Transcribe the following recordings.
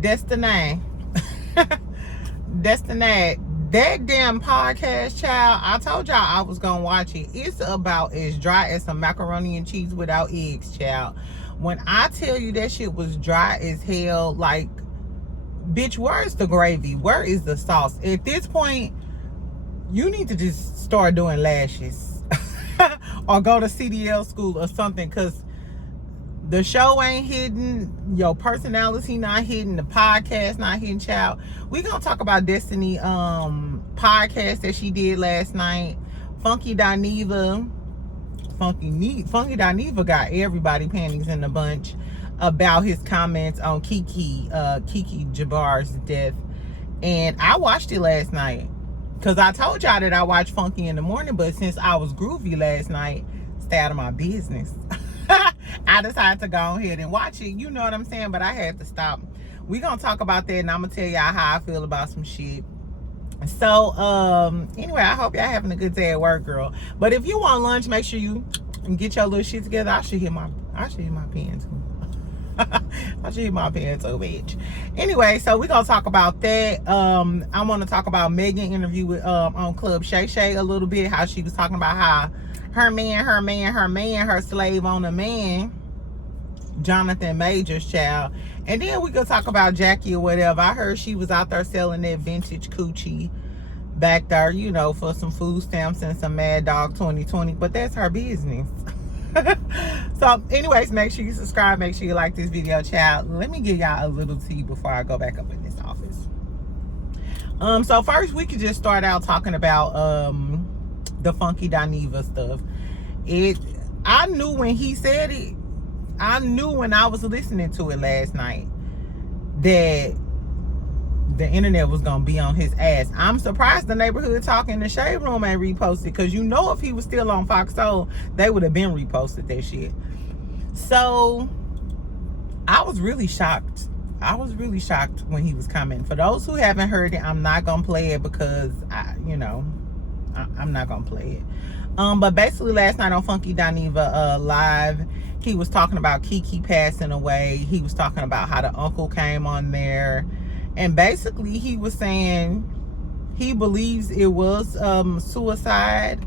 Destiny. Destiny. That damn podcast, child, I told y'all I was gonna watch it. It's about as dry as some macaroni and cheese without eggs, child. When I tell you that shit was dry as hell, like, bitch, where is the gravy? Where is the sauce? At this point, you need to just start doing lashes or go to CDL school or something, because the show ain't hidden, your personality not hidden, the podcast not hidden, child. We gonna talk about Destiny podcast that she did last night. Funky Dineva got everybody panties in a bunch about his comments on Keke Jabbar's death. And I watched it last night because I told y'all that I watched Funky in the morning, but since I was groovy last night, stay out of my business. I decided to go ahead and watch it. You know what I'm saying? But I had to stop. We're going to talk about that, and I'm going to tell y'all how I feel about some shit. So, anyway, I hope y'all having a good day at work, girl. But if you want lunch, make sure you get your little shit together. I should hit my pen, too. I should hit my pen, too, bitch. Anyway, so we're going to talk about that. I want to talk about Meagan interview with, on Club Shay Shay a little bit, how she was talking about how her slave on a man, Jonathan Majors, child. And then we could talk about Jackie or whatever. I heard she was out there selling that vintage coochie back there, you know, for some food stamps and some Mad Dog 2020, but that's her business. So anyways, make sure you subscribe, make sure you like this video, child. Let me give y'all a little tea before I go back up in this office. So first we could just start out talking about the Funky Dineva stuff. I knew when he said it, I knew when I was listening to it last night that the internet was gonna be on his ass. I'm surprised the Neighborhood Talk in the Shade Room ain't reposted, because you know if he was still on Fox Soul, they would have been reposted that shit. So I was really shocked. I was really shocked when he was coming. For those who haven't heard it, I'm not gonna play it because I'm not gonna play it. But basically last night on Funky Dineva live, he was talking about Keke passing away. He was talking about how the uncle came on there, and basically he was saying he believes it was suicide.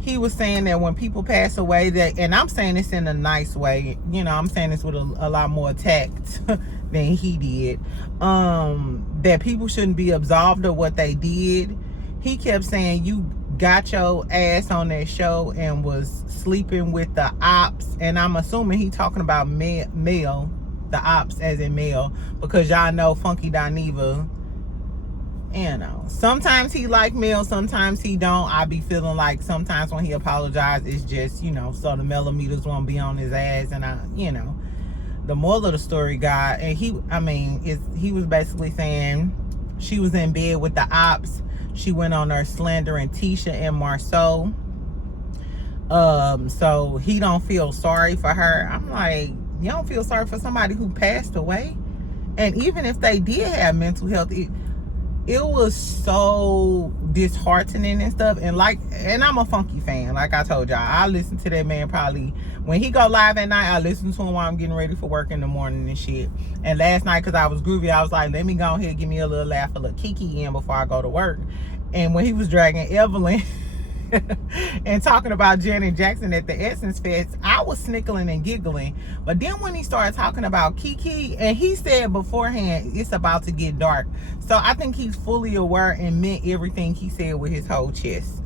He was saying that when people pass away, that, and I'm saying this in a nice way, you know, I'm saying this with a lot more tact than he did, that people shouldn't be absolved of what they did. He kept saying, you got your ass on that show and was sleeping with the ops, and I'm assuming he talking about male, the ops as in male, because y'all know Funky Dineva, you know, sometimes he like male, sometimes he don't. I be feeling like sometimes when he apologized, it's just, you know, so the millimeters won't be on his ass. And you know, the moral of the story got, and he was basically saying she was in bed with the ops. She went on there slandering Tisha and Marceau. So he don't feel sorry for her. I'm like, you don't feel sorry for somebody who passed away? And even if they did have mental health, it was so disheartening and stuff. And I'm a Funky fan. Like I told y'all, I listen to that man probably when he go live at night. I listen to him while I'm getting ready for work in the morning and shit. And last night, because I was groovy, I was like, let me go ahead and give me a little laugh, a little Keke in before I go to work. And when he was dragging Evelyn and talking about Janet Jackson at the Essence Fest, I was snickling and giggling. But then when he started talking about Keke, and he said beforehand, it's about to get dark. So I think he's fully aware and meant everything he said with his whole chest.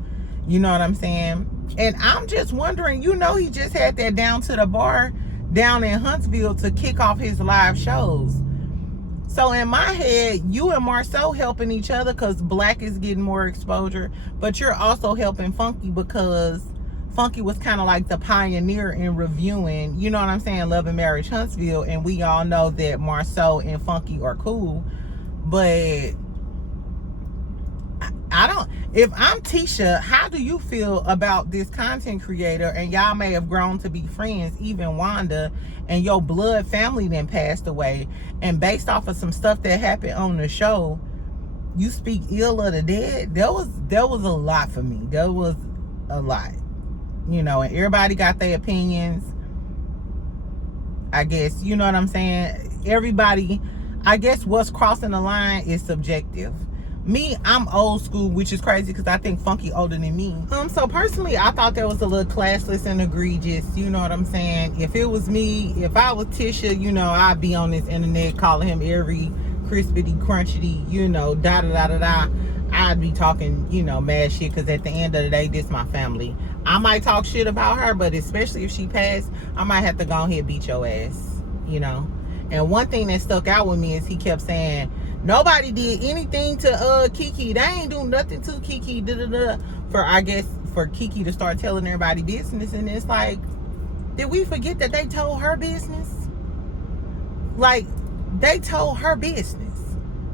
You know what I'm saying? And I'm just wondering, you know, he just had that Down to the Bar down in Huntsville to kick off his live shows. So in my head, you and Marceau helping each other because Black is getting more exposure, but you're also helping Funky because Funky was kind of like the pioneer in reviewing, you know what I'm saying, Love and Marriage Huntsville, and we all know that Marceau and Funky are cool. But I don't, if I'm Tisha, how do you feel about this content creator, and y'all may have grown to be friends, even Wanda, and your blood family then passed away, and based off of some stuff that happened on the show, you speak ill of the dead? There was a lot for me. There was a lot, you know, and everybody got their opinions. I guess, you know what I'm saying? Everybody, I guess what's crossing the line is subjective. Me, I'm old school, which is crazy because I think Funky older than me. So personally, I thought that was a little classless and egregious. You know what I'm saying? If it was me, if I was Tisha, you know, I'd be on this internet calling him every crispity, crunchity, you know, da da da da da. I'd be talking, you know, mad shit because at the end of the day, this my family. I might talk shit about her, but especially if she passed, I might have to go ahead and beat your ass, you know. And one thing that stuck out with me is he kept saying, nobody did anything to Keke. They ain't do nothing to Keke. Da, da, da. For, I guess, for Keke to start telling everybody business. And it's like, did we forget that they told her business? Like, they told her business.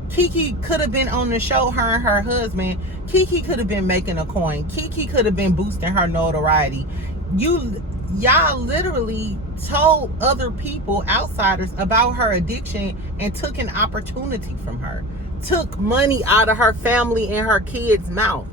Keke could have been on the show, her and her husband. Keke could have been making a coin. Keke could have been boosting her notoriety. Y'all literally told other people, outsiders, about her addiction and took an opportunity from her. Took money out of her family and her kids' mouth.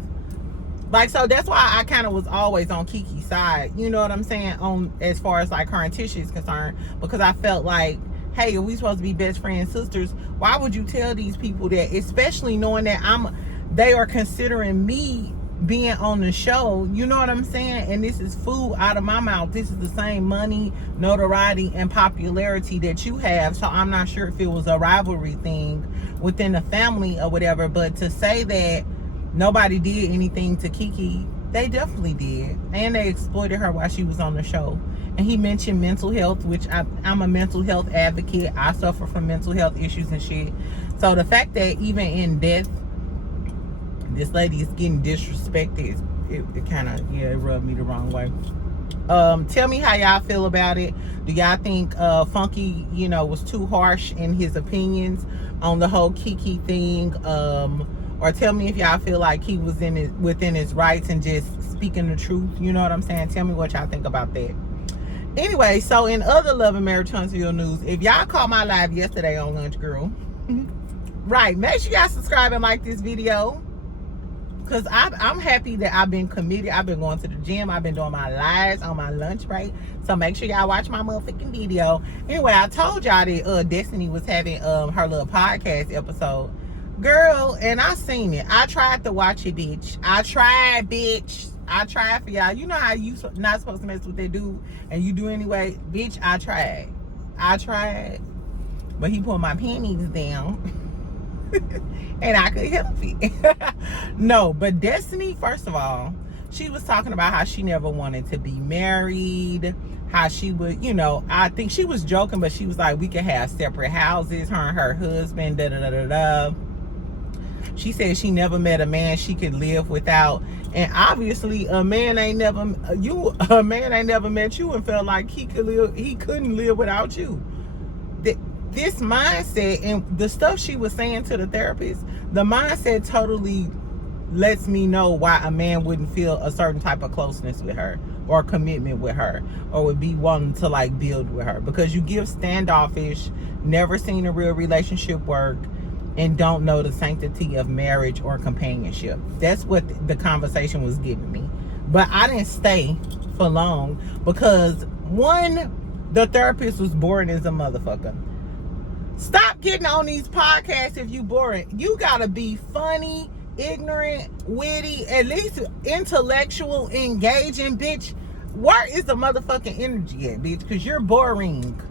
Like, so that's why I kind of was always on Keke's side. You know what I'm saying? On as far as like her and Tisha is concerned. Because I felt like, hey, are we supposed to be best friends, sisters? Why would you tell these people that, especially knowing that they are considering me being on the show, you know what I'm saying? And this is food out of my mouth. This is the same money, notoriety, and popularity that you have. So I'm not sure if it was a rivalry thing within the family or whatever, but to say that nobody did anything to Keke, they definitely did. And they exploited her while she was on the show. And he mentioned mental health, which I'm a mental health advocate. I suffer from mental health issues and shit. So the fact that even in death, this lady is getting disrespected, it kind of, yeah, it rubbed me the wrong way. Tell me how y'all feel about it. Do y'all think Funky, you know, was too harsh in his opinions on the whole Keke thing? Or tell me if y'all feel like he was within his rights and just speaking the truth. You know what I'm saying? Tell me what y'all think about that. Anyway, so in other Love and Marriage Huntsville news, if y'all caught my live yesterday on Lunch Girl, right, make sure y'all subscribe and like this video. Because I'm happy that I've been committed. I've been going to the gym. I've been doing my lives on my lunch break. So make sure y'all watch my motherfucking video. Anyway, I told y'all that Destiny was having her little podcast episode. Girl, and I seen it. I tried to watch it, bitch. I tried, bitch. I tried for y'all. You know how you not supposed to mess with that dude, and you do anyway? Bitch, I tried. I tried. But he put my panties down. And I could help it. No, but Destiny, first of all, she was talking about how she never wanted to be married. How she would, you know, I think she was joking, but she was like, we could have separate houses, her and her husband, da da da da da. She said she never met a man she could live without. And obviously a man ain't never met you and felt like he couldn't live without you. This mindset and the stuff she was saying to the therapist, the mindset totally lets me know why a man wouldn't feel a certain type of closeness with her or commitment with her or would be wanting to like build with her, because you give standoffish, never seen a real relationship work, and don't know the sanctity of marriage or companionship. That's what the conversation was giving me. But I didn't stay for long because one, the therapist was boring as a motherfucker. Stop getting on these podcasts if you boring. You gotta be funny, ignorant, witty, at least intellectual, engaging, bitch. Where is the motherfucking energy at, bitch? Because you're boring.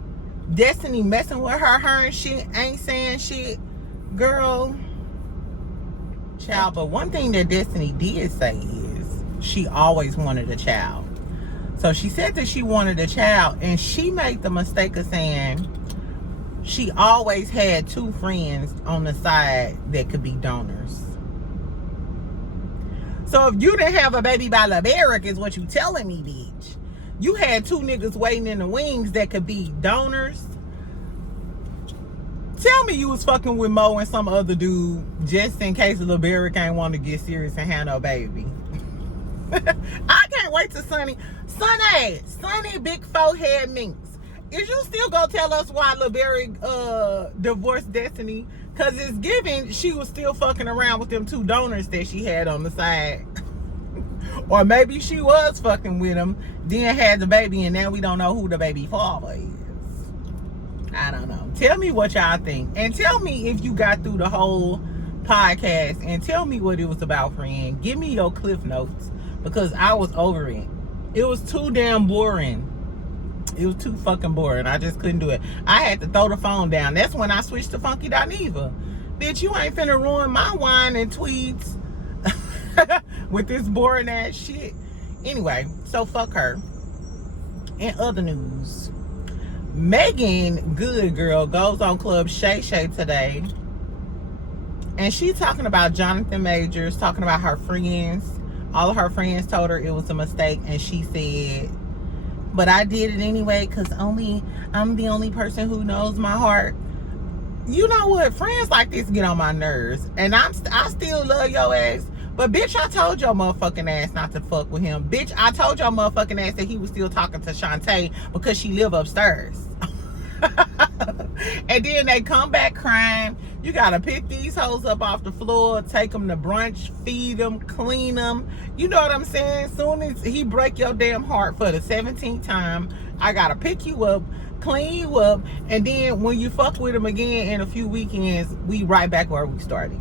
Destiny messing with her and shit, ain't saying shit. Girl, child. But one thing that Destiny did say is she always wanted a child. So she said that she wanted a child, and she made the mistake of saying she always had two friends on the side that could be donors. So if you didn't have a baby by LaBeric, is what you telling me, bitch. You had two niggas waiting in the wings that could be donors. Tell me you was fucking with Mo and some other dude just in case LaBeric ain't want to get serious and have no baby. I can't wait to Sunny big forehead minx. Is you still gonna tell us why LaBeric divorced Destiny? Cause it's given she was still fucking around with them two donors that she had on the side. Or maybe she was fucking with them, then had the baby, and now we don't know who the baby father is. I don't know. Tell me what y'all think. And tell me if you got through the whole podcast. And tell me what it was about, friend. Give me your cliff notes. Because I was over it. It was too damn boring. It was too fucking boring. I just couldn't do it. I had to throw the phone down. That's when I switched to Funky Dineva. Bitch, you ain't finna ruin my wine and tweets with this boring ass shit. Anyway, so fuck her. In other news, Meagan, good girl, goes on Club Shay Shay today. And she talking about Jonathan Majors, talking about her friends. All of her friends told her it was a mistake. And she said, but I did it anyway because I'm the only person who knows my heart. You know what? Friends like this get on my nerves. And I still love your ass. But bitch, I told your motherfucking ass not to fuck with him. Bitch, I told your motherfucking ass that he was still talking to Shantae because she live upstairs. And then they come back crying. You gotta pick these hoes up off the floor, take them to brunch, feed them, clean them. You know what I'm saying? Soon as he break your damn heart for the 17th time, I gotta pick you up, clean you up, and then when you fuck with him again in a few weekends, we right back where we started.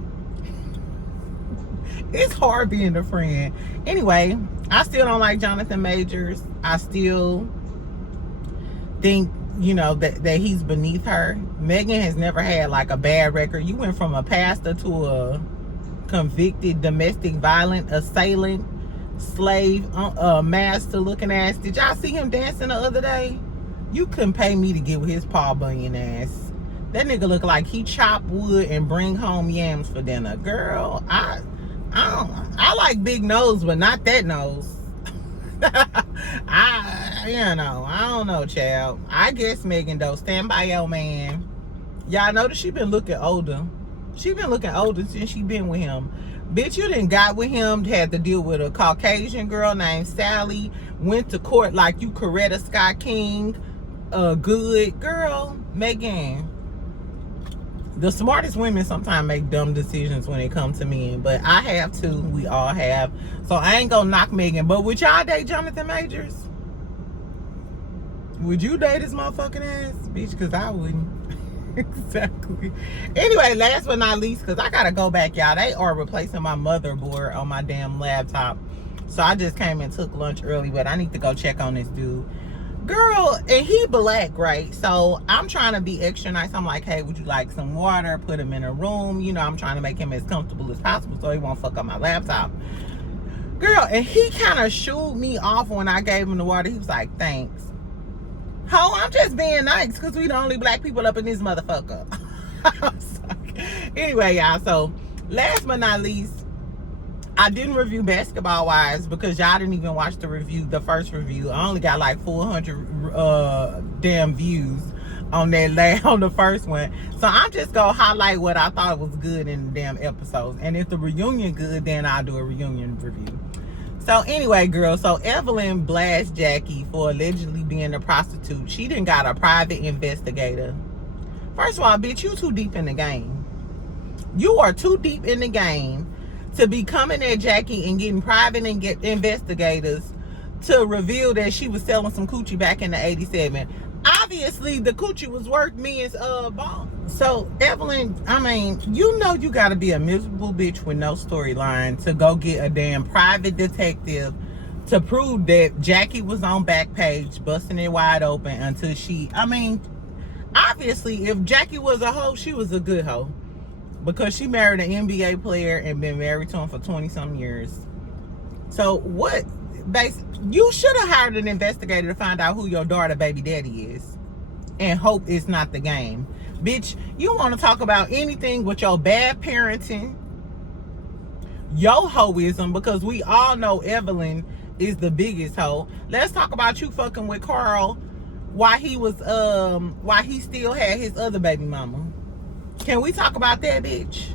It's hard being a friend. Anyway, I still don't like Jonathan Majors. I still think, you know, that he's beneath her. Meagan has never had like a bad record. You went from a pastor to a convicted domestic violent assailant, slave, master looking ass. Did y'all see him dancing the other day? You couldn't pay me to get with his Paul Bunyan ass. That nigga look like he chop wood and bring home yams for dinner. Girl, I like big nose, but not that nose. I don't know, child. I guess Meagan though, stand by your man. Y'all notice she been looking older. She been looking older since she been with him. Bitch, you done got with him, had to deal with a Caucasian girl named Sally, went to court like you Coretta Scott King, good girl. Meagan, the smartest women sometimes make dumb decisions when it comes to men, but I have too. We all have. So I ain't gonna knock Meagan. But would y'all date Jonathan Majors? Would you date his motherfucking ass? Bitch, because I wouldn't. Exactly. Anyway, last but not least, because I gotta go back, y'all. They are replacing my motherboard on my damn laptop. So I just came and took lunch early, but I need to go check on this dude. Girl, and he black, right? So I'm trying to be extra nice. I'm like, hey, would you like some water? Put him in a room. You know, I'm trying to make him as comfortable as possible so he won't fuck up my laptop. Girl, and he kind of shooed me off when I gave him the water. He was like, thanks. Ho, I'm just being nice because we the only black people up in this motherfucker. I'm sorry. Anyway, y'all, so last but not least, I didn't review Basketball Wives because y'all didn't even watch the review, the first review. I only got like 400 damn views on that on the first one. So I'm just gonna highlight what I thought was good in the damn episodes. And if the reunion good, then I'll do a reunion review. So anyway, girl, so Evelyn blasts Jackie for allegedly being a prostitute. She done got a private investigator. First of all, bitch, you too deep in the game. You are too deep in the game to be coming at Jackie and getting private and get investigators to reveal that she was selling some coochie back in the 87. Obviously, the coochie was worth millions of dollars. So, Evelyn, I mean, you know you gotta be a miserable bitch with no storyline to go get a damn private detective to prove that Jackie was on Backpage, busting it wide open until she, I mean, obviously, if Jackie was a hoe, she was a good hoe. Because she married an NBA player and been married to him for 20-some years. So what? You should have hired an investigator to find out who your daughter baby daddy is. And hope it's not the game. Bitch, you want to talk about anything with your bad parenting, your hoism, because we all know Evelyn is the biggest hoe. Let's talk about you fucking with Carl while he still had his other baby mama. Can we talk about that, bitch?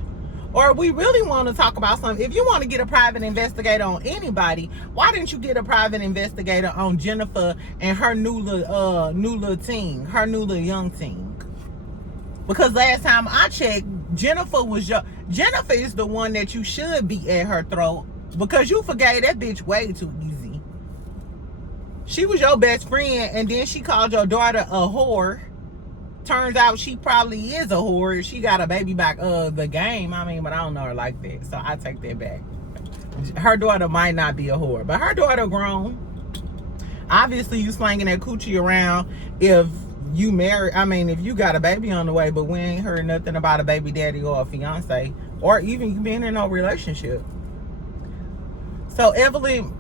Or we really want to talk about something. If you want to get a private investigator on anybody, why didn't you get a private investigator on Jennifer and her new little teen, her new little young teen? Because last time I checked, Jennifer is the one that you should be at her throat because you forgave that bitch way too easy. She was your best friend, and then she called your daughter a whore. turns out she probably is a whore. She got a baby back the game. I mean, but I don't know her like that, so I take that back. Her daughter might not be a whore, but her daughter grown. Obviously, you slanging that coochie around if you married. I mean, if you got a baby on the way, but we ain't heard nothing about a baby daddy or a fiance, or even you being in no relationship. So Evelyn,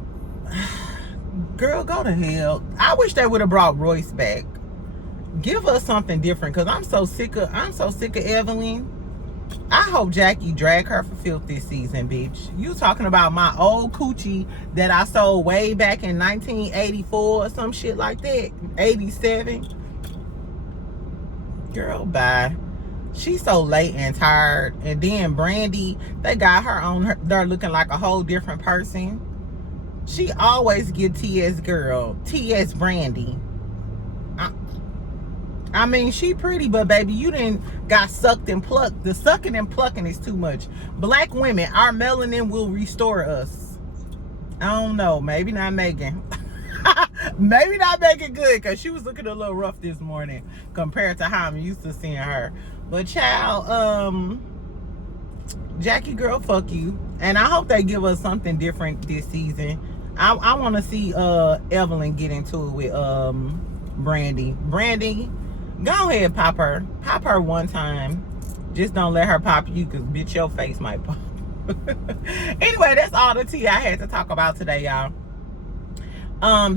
girl, go to hell. I wish they would have brought Royce back. Give us something different, cause I'm so sick of Evelyn. I hope Jackie drag her for filth this season, bitch. You talking about my old coochie that I sold way back in 1984 or some shit like that, 87. Girl, bye. She's so late and tired. And then Brandy, they got her on there looking like a whole different person. She always get TS girl, TS Brandy. I mean, she pretty, but baby, you didn't got sucked and plucked. The sucking and plucking is too much. Black women, our melanin will restore us. I don't know. Maybe not Meagan. Maybe not Meagan good, because she was looking a little rough this morning compared to how I'm used to seeing her. But child, Jackie girl, fuck you. And I hope they give us something different this season. I want to see Evelyn get into it with Brandy. Brandy, go ahead, pop her. Pop her one time. Just don't let her pop you, because bitch, your face might pop. Anyway, that's all the tea I had to talk about today, y'all.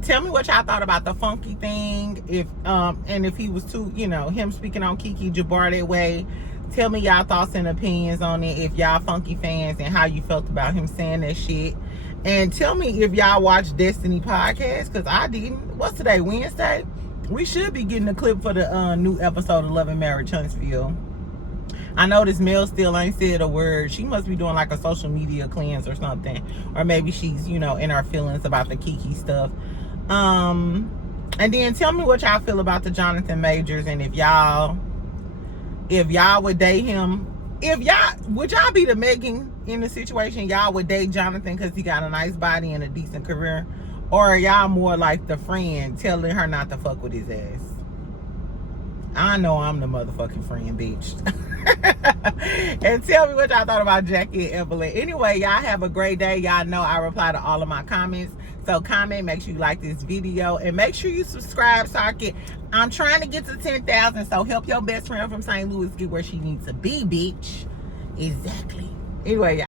Tell me what y'all thought about the funky thing. If and if he was too, you know, him speaking on Keke Jabbar that way. Tell me y'all thoughts and opinions on it, if y'all funky fans, and how you felt about him saying that shit. And tell me if y'all watch Destiny podcast, because I didn't. What's today, Wednesday? We should be getting a clip for the new episode of Love and Marriage Huntsville. I know this Mel still ain't said a word. She must be doing like a social media cleanse or something. Or maybe she's, you know, in her feelings about the Keke stuff. And then tell me what y'all feel about the Jonathan Majors, and if y'all would date him. Would y'all be the Meagan in the situation? Y'all would date Jonathan because he got a nice body and a decent career? Or are y'all more like the friend telling her not to fuck with his ass? I know I'm the motherfucking friend, bitch. And tell me what y'all thought about Jackie and Evelyn. Anyway, y'all have a great day. Y'all know I reply to all of my comments. So comment, make sure you like this video, and make sure you subscribe so I'm trying to get to 10,000. So help your best friend from St. Louis get where she needs to be, bitch. Exactly. Anyway,